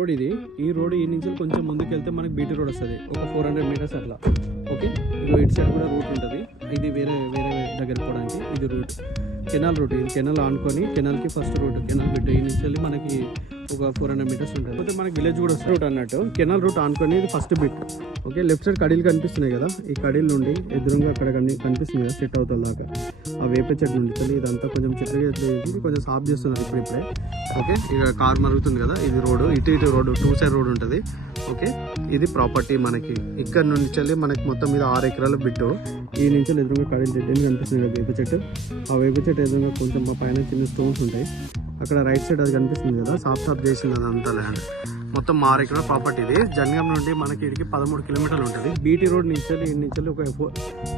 Road ఇది. ఈ road ఈ నుంచి కొంచెం ముందుకు వెళ్తే మనకి బీటీ రోడ్ వస్తుంది, ఒక 400 మీటర్స్ అట్లా. ఓకే, ఇటు సైడ్ కూడా రూట్ ఉంటుంది. ఇది వేరే దగ్గర పోవడానికి ఇది రూట్, కెనాల్ రూట్. ఇది కెనాల్ ఆనుకొని కెనాల్కి ఫస్ట్ రూట్, కెనాల్ బిట్ ఈ నుంచి వెళ్ళి మనకి ఒక 400 మీటర్స్ ఉంటుంది. అయితే మనకి విలేజ్ కూడా వస్తుంది రూట్ అన్నట్టు. కెనాల్ రూట్ ఆనుకొని ఇది first bit. Okay, left side కడీలు కనిపిస్తున్నాయి కదా, ఈ కడీల నుండి ఎదురుగా అక్కడ కనిపిస్తుంది కదా సెట్ అవుతుంది దాకా, ఆ వేప చెట్టు నుండి చల్లి ఇదంతా కొంచెం చెట్లు కొంచెం సాఫ్ చేస్తున్నారు ఇప్పుడే. ఓకే, ఇక కార్ మరుగుతుంది కదా, ఇది రోడ్, ఇటు రోడ్ 2 సైడ్ రోడ్ ఉంటుంది. ఓకే, ఇది ప్రాపర్టీ మనకి. ఇక్కడ నుండి చల్లి మనకి మొత్తం మీద 6 ఎకరాల బిట్టు. ఈ నుంచి ఎదురుగా కడీలు చెట్టు కనిపిస్తుంది కదా వేప చెట్టు, ఆ వేప చెట్టు ఎదురుగా కొంచెం పైన చిన్న స్టోన్స్ ఉంటాయి. అక్కడ రైట్ సైడ్ అది కనిపిస్తుంది కదా, సాఫ్ చేసింది అదంతా ల్యాండ్. మొత్తం 6 ఎకరాల ప్రాపర్టీ ఇది. జనగాం నుండి మనకి ఇడికి 13 కిలోమీటర్లు ఉంటుంది. బీటీ రోడ్ నుంచి ఒక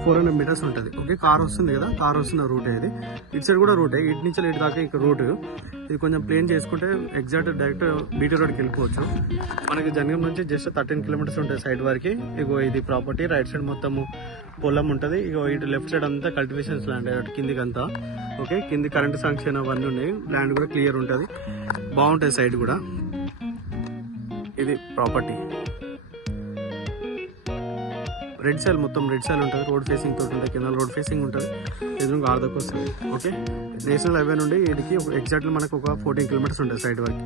400 మీటర్స్ ఉంటుంది. ఓకే, కార్ వస్తుంది కదా, కార్ వస్తున్న రూట్ ఇది. ఇటు సైడ్ కూడా రూటే, ఇటు నుంచి ఇటు దాకా ఇక్కడ రూట్. ఇది కొంచెం ప్లేన్ చేసుకుంటే ఎగ్జాక్ట్ డైరెక్ట్ బీటీ రోడ్కి వెళ్ళిపోవచ్చు. మనకి జనగాం నుంచి జస్ట్ 13 కిలోమీటర్స్ ఉంటుంది సైడ్ వరకు. ఇగో ఇది ప్రాపర్టీ, రైట్ సైడ్ మొత్తము పొలం ఉంటుంది. ఇగో ఇటు లెఫ్ట్ సైడ్ అంతా కల్టివేషన్స్ ల్యాండ్ కిందికి అంతా. ఓకే, కింది కరెంట్ శాంక్షన్ అవన్నీ ఉన్నాయి. ల్యాండ్ కూడా క్లియర్ ఉంటుంది, బాగుంటుంది సైడ్ కూడా. ఇది ప్రాపర్టీ రెడ్ సైల్, మొత్తం రెడ్ సైల్ ఉంటుంది. రోడ్ ఫేసింగ్ తోటి ఉంటుంది, కెనాల్ రోడ్ ఫేసింగ్ ఉంటుంది. ఎదురుగా ఆర్దకు వస్తుంది. ఓకే, నేషనల్ హైవే నుండి ఇడికి ఎగ్జాక్ట్లీ మనకు ఒక 14 కిలోమీటర్స్ ఉంటుంది సైడ్ వరకు.